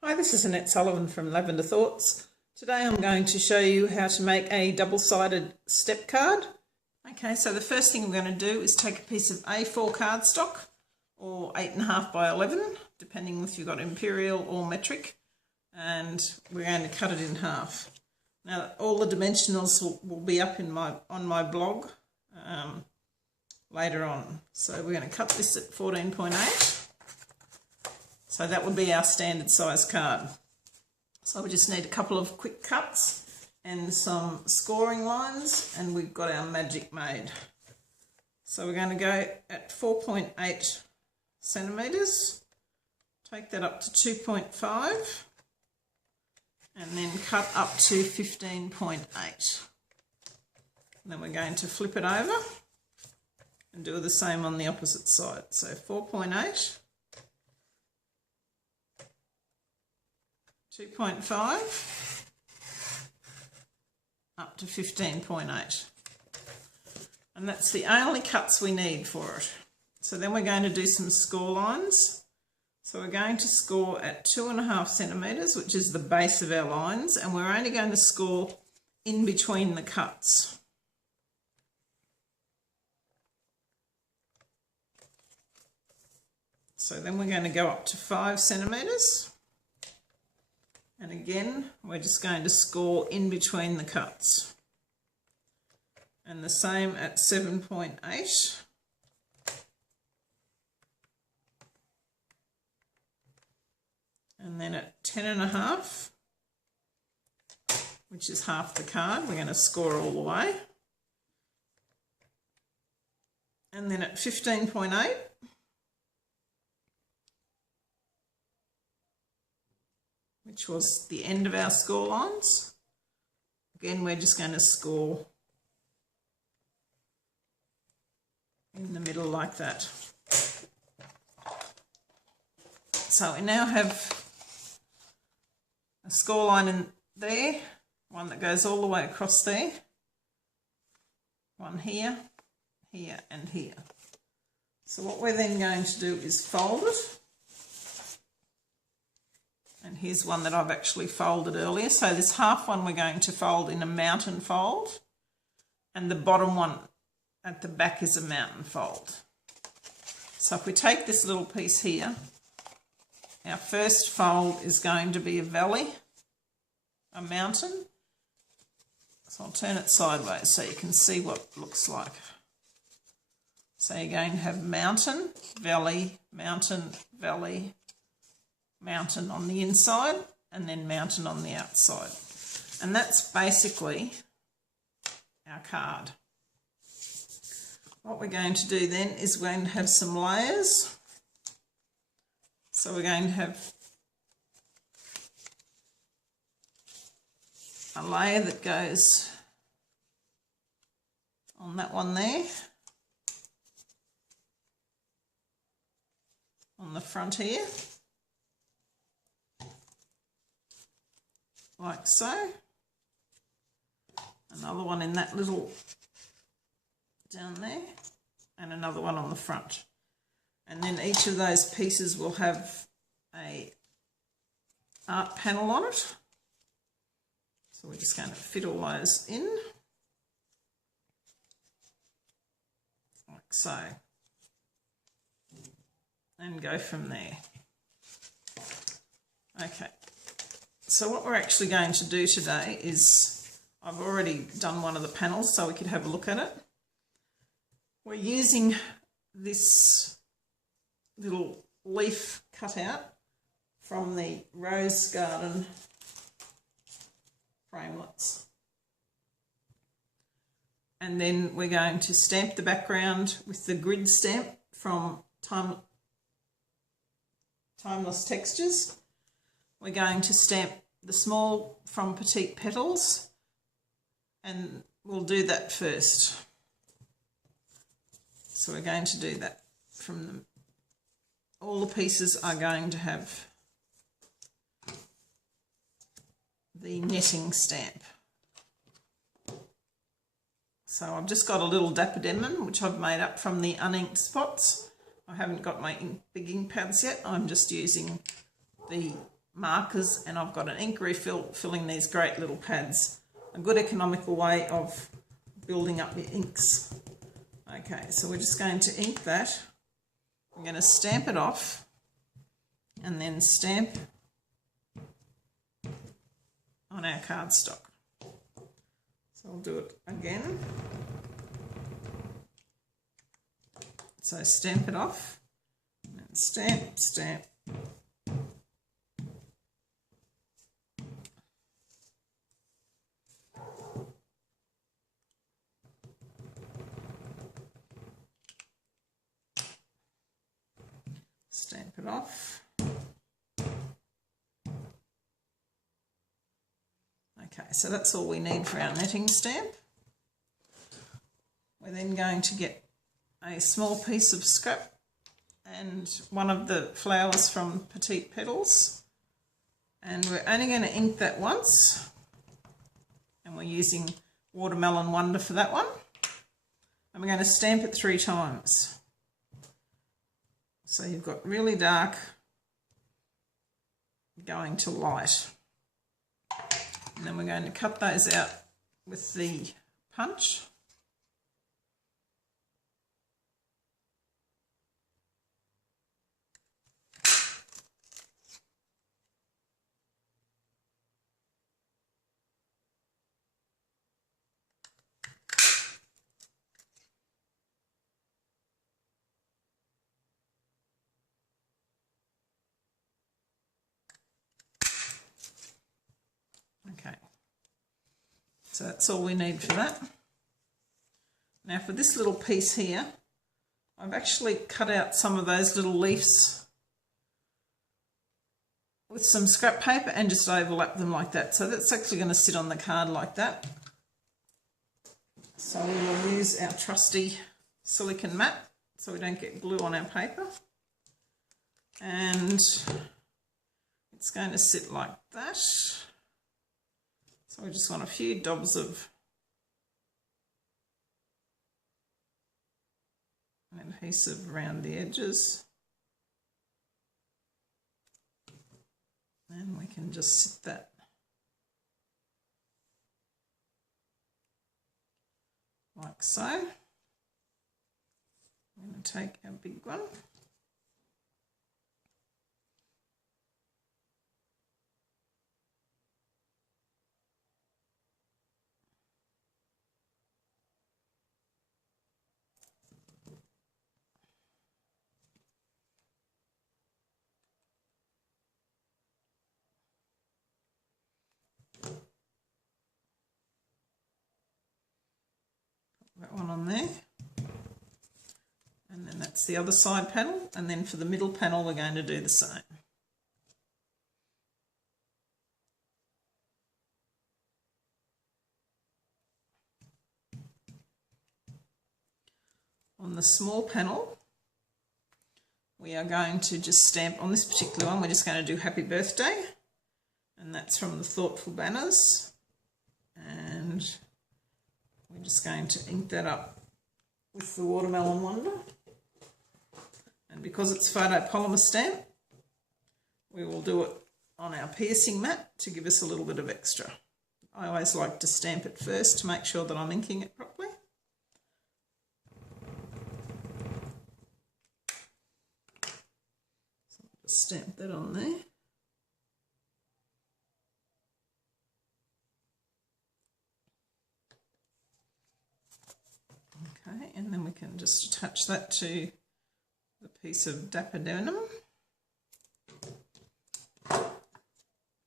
Hi, this is Annette Sullivan from Lavender Thoughts. Today I'm going to show you how to make a double-sided step card. Okay, so the first thing we're going to do is take a piece of A4 cardstock, or 8.5 by 11, depending if you've got imperial or metric, and we're going to cut it in half. Now all the dimensionals will be up on my blog later on. So we're going to cut this at 14.8. So that would be our standard size card. So we just need a couple of quick cuts and some scoring lines, and we've got our magic made. So we're going to go at 4.8 centimetres, take that up to 2.5, and then cut up to 15.8. Then we're going to flip it over and do the same on the opposite side. So 4.8. 2.5 up to 15.8, and that's the only cuts we need for it. So then we're going to do some score lines. So we're going to score at 2.5 centimetres, which is the base of our lines, and we're only going to score in between the cuts. So then we're going to go up to 5 centimetres. And again, we're just going to score in between the cuts. And the same at 7.8. And then at 10.5, which is half the card, we're going to score all the way. And then at 15.8, which was the end of our score lines. Again, we're just going to score in the middle like that. So we now have a score line in there, one that goes all the way across there, one here, here and here. So what we're then going to do is fold it. And here's one that I've actually folded earlier. So this half one we're going to fold in a mountain fold, and the bottom one at the back is a mountain fold. So if we take this little piece here, our first fold is going to be a valley, a mountain. So I'll turn it sideways so you can see what it looks like. So you're going to have mountain, valley, mountain, valley, mountain on the inside, and then mountain on the outside. And that's basically our card. What we're going to do then is we're going to have some layers. So we're going to have a layer that goes on that one there, on the front here, like so. Another one in that little down there, and another one on the front. And then each of those pieces will have a art panel on it. So we're just going to fit all those in, like so, and go from there. Okay. So what we're actually going to do today is, I've already done one of the panels so we could have a look at it. We're using this little leaf cutout from the Rose Garden framelits. And then we're going to stamp the background with the grid stamp from Timeless Textures. We're going to stamp the small from Petite Petals, and we'll do that first. So we're going to do that from all the pieces are going to have the netting stamp. So I've just got a little Dapper Demon which I've made up from the uninked spots. I haven't got my big ink pads yet. I'm just using the markers, and I've got an ink refill filling these great little pads. A good economical way of building up your inks. Okay, so we're just going to ink that. I'm going to stamp it off and then stamp on our cardstock. So I'll do it again. So stamp it off and stamp, stamp. Stamp it off. Okay, so that's all we need for our netting stamp. We're then going to get a small piece of scrap and one of the flowers from Petite Petals, and we're only going to ink that once, and we're using Watermelon Wonder for that one, and we're going to stamp it 3 times. So you've got really dark going to light. And then we're going to cut those out with the punch. Okay, so that's all we need for that. Now for this little piece here, I've actually cut out some of those little leaves with some scrap paper and just overlap them like that. So that's actually going to sit on the card like that. So we will use our trusty silicone mat so we don't get glue on our paper. And it's going to sit like that. So we just want a few dobs of adhesive around the edges. And we can just sit that like so. I'm going to take our big one. That one on there, and then that's the other side panel, and then for the middle panel we're going to do the same. On the small panel we are going to just stamp, on this particular one we're just going to do Happy Birthday, and that's from the Thoughtful Banners, and we're just going to ink that up with the Watermelon Wonder. And because it's photopolymer stamp, we will do it on our piercing mat to give us a little bit of extra. I always like to stamp it first to make sure that I'm inking it properly. So I'll just stamp that on there. Okay, and then we can just attach that to the piece of Dapper Denim.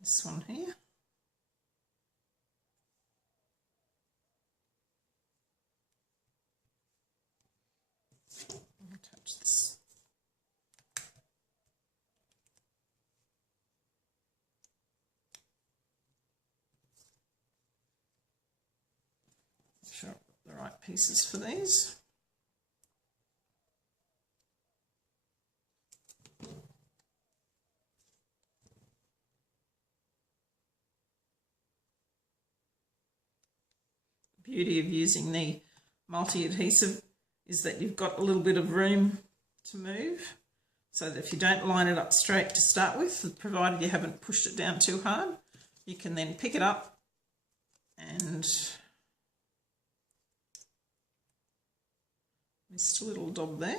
This one here. Attach this. Sure, the right pieces for these. The beauty of using the multi-adhesive is that you've got a little bit of room to move. so that if you don't line it up straight to start with, provided you haven't pushed it down too hard, you can then pick it up and missed a little dob there.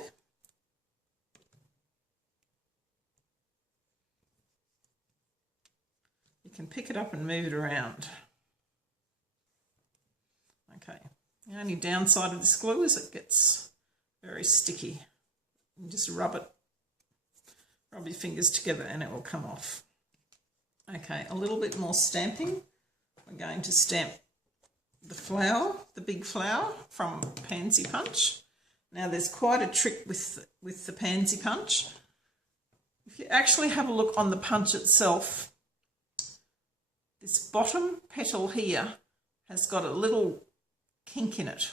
You can pick it up and move it around. Okay, the only downside of this glue is it gets very sticky. You just rub your fingers together and it will come off. Okay, a little bit more stamping. We're going to stamp the flower, the big flower from Pansy Punch. Now there's quite a trick with the Pansy Punch. If you actually have a look on the punch itself, this bottom petal here has got a little kink in it.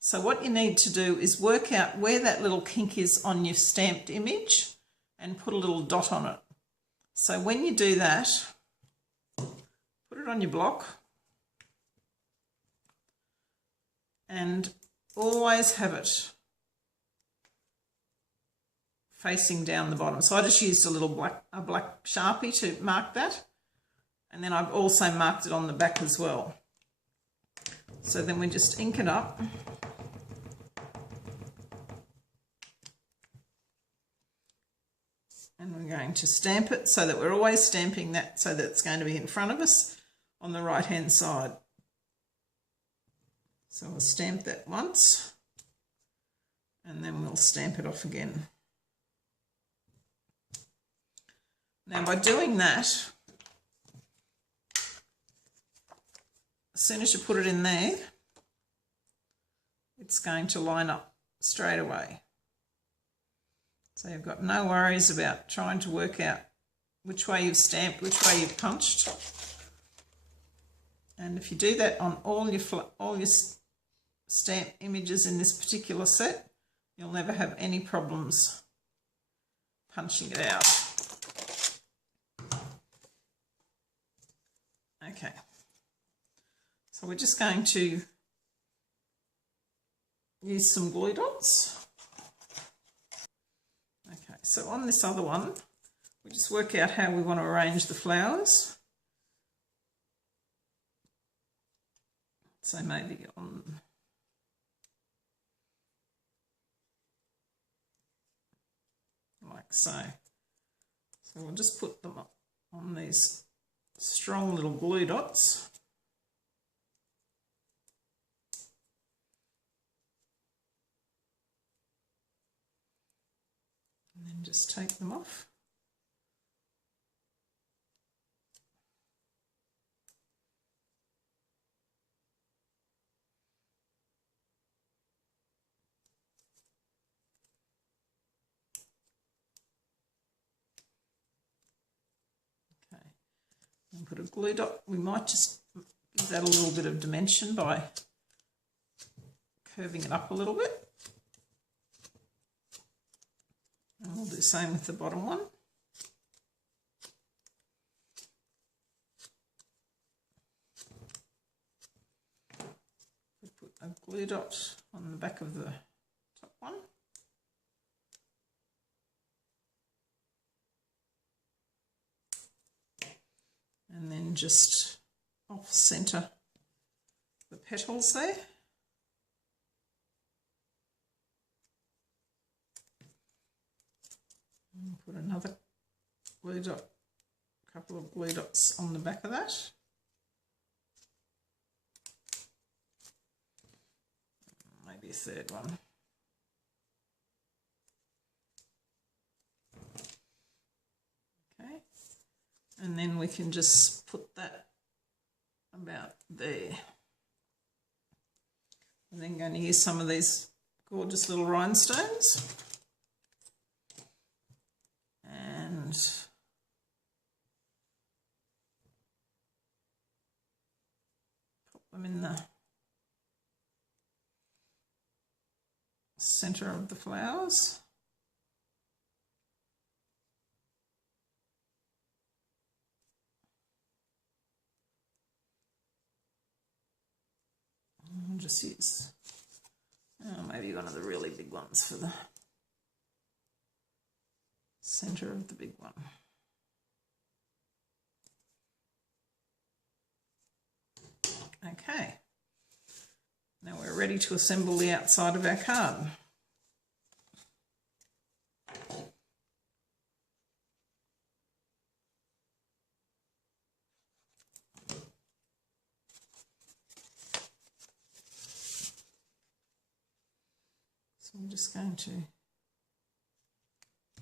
So what you need to do is work out where that little kink is on your stamped image and put a little dot on it. So when you do that, put it on your block and always have it facing down the bottom. So I just used a black Sharpie to mark that, and then I've also marked it on the back as well. So then we just ink it up. And we're going to stamp it so that we're always stamping that so that it's going to be in front of us on the right hand side. So we'll stamp that once and then we'll stamp it off again. Now by doing that, as soon as you put it in there, it's going to line up straight away. So you've got no worries about trying to work out which way you've stamped, which way you've punched. And if you do that on all your stamp images in this particular set, you'll never have any problems punching it out. Okay, so we're just going to use some glue dots. Okay, so on this other one, we just work out how we want to arrange the flowers. So maybe on like so. So we'll just put them on these strong little glue dots. And then just take them off. Okay, and put a glue dot. We might just give that a little bit of dimension by curving it up a little bit. And we'll do the same with the bottom one. We'll put a glue dot on the back of the top one. And then just off centre the petals there. And put another glue dot, a couple of glue dots on the back of that. Maybe a third one. Okay, and then we can just put that about there. I'm then going to use some of these gorgeous little rhinestones. And put them in the centre of the flowers. I'll just use maybe one of the really big ones for the centre of the big one. Okay, now we're ready to assemble the outside of our card. So I'm just going to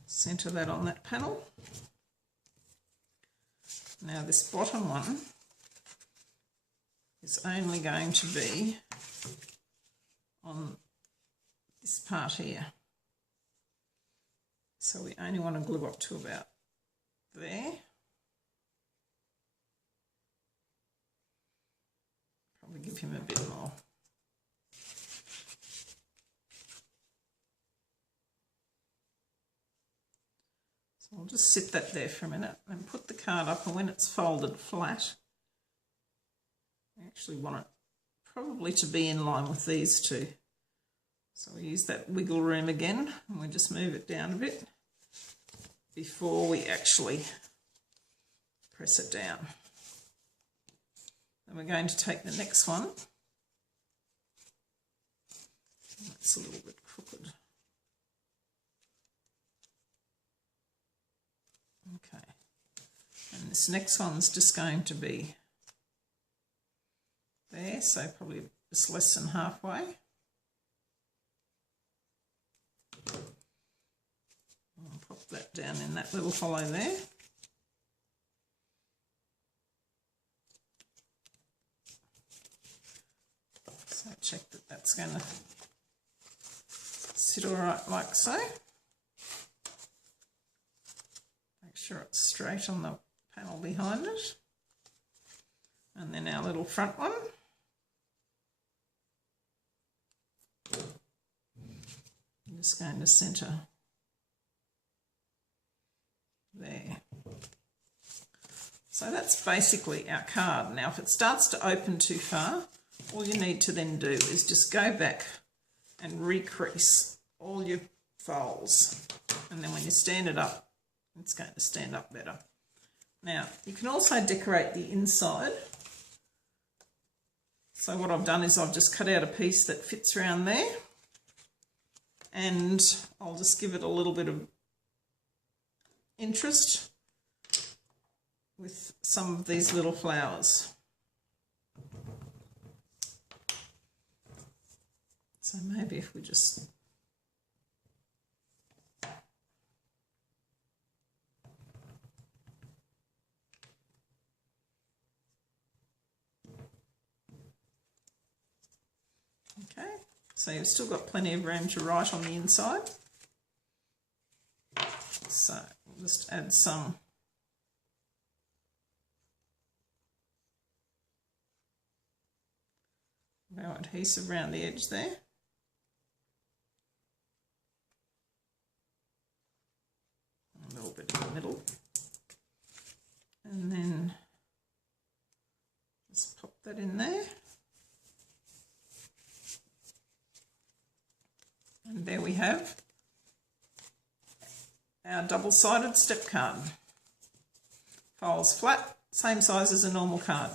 centre that on that panel. Now this bottom one is only going to be on this part here. So we only want to glue up to about there. Probably give him a bit more. So I'll just sit that there for a minute and put the card up, and when it's folded flat, I actually want it probably to be in line with these two. So we use that wiggle room again, and we just move it down a bit before we actually press it down. Then we're going to take the next one. That's a little bit crooked. Okay, and this next one's just going to be there, so probably just less than halfway. I'll pop that down in that little hollow there. So check that that's going to sit all right like so. Make sure it's straight on the panel behind it. And then our little front one. I'm just going to centre there. So that's basically our card. Now if it starts to open too far, all you need to then do is just go back and recrease all your folds, and then when you stand it up, it's going to stand up better. Now you can also decorate the inside. So what I've done is I've just cut out a piece that fits around there, and I'll just give it a little bit of interest with some of these little flowers. So maybe if we just okay, so you've still got plenty of room to write on the inside. So we'll just add some of our adhesive around the edge there. A little bit in the middle. And then just pop that in there. And there we have our double-sided step card. Folds flat, same size as a normal card.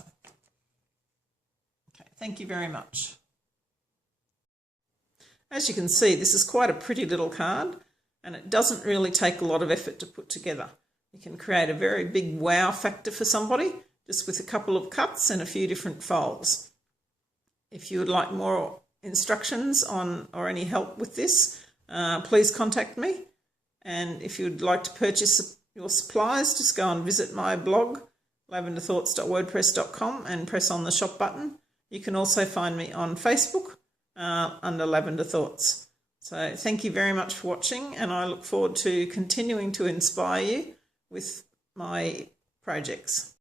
Okay, thank you very much. As you can see, this is quite a pretty little card, and it doesn't really take a lot of effort to put together. You can create a very big wow factor for somebody just with a couple of cuts and a few different folds. If you would like more instructions on or any help with this, please contact me. And if you'd like to purchase your supplies, just go and visit my blog, lavenderthoughts.wordpress.com, and press on the shop button. You can also find me on Facebook under Lavender Thoughts. So thank you very much for watching, and I look forward to continuing to inspire you with my projects.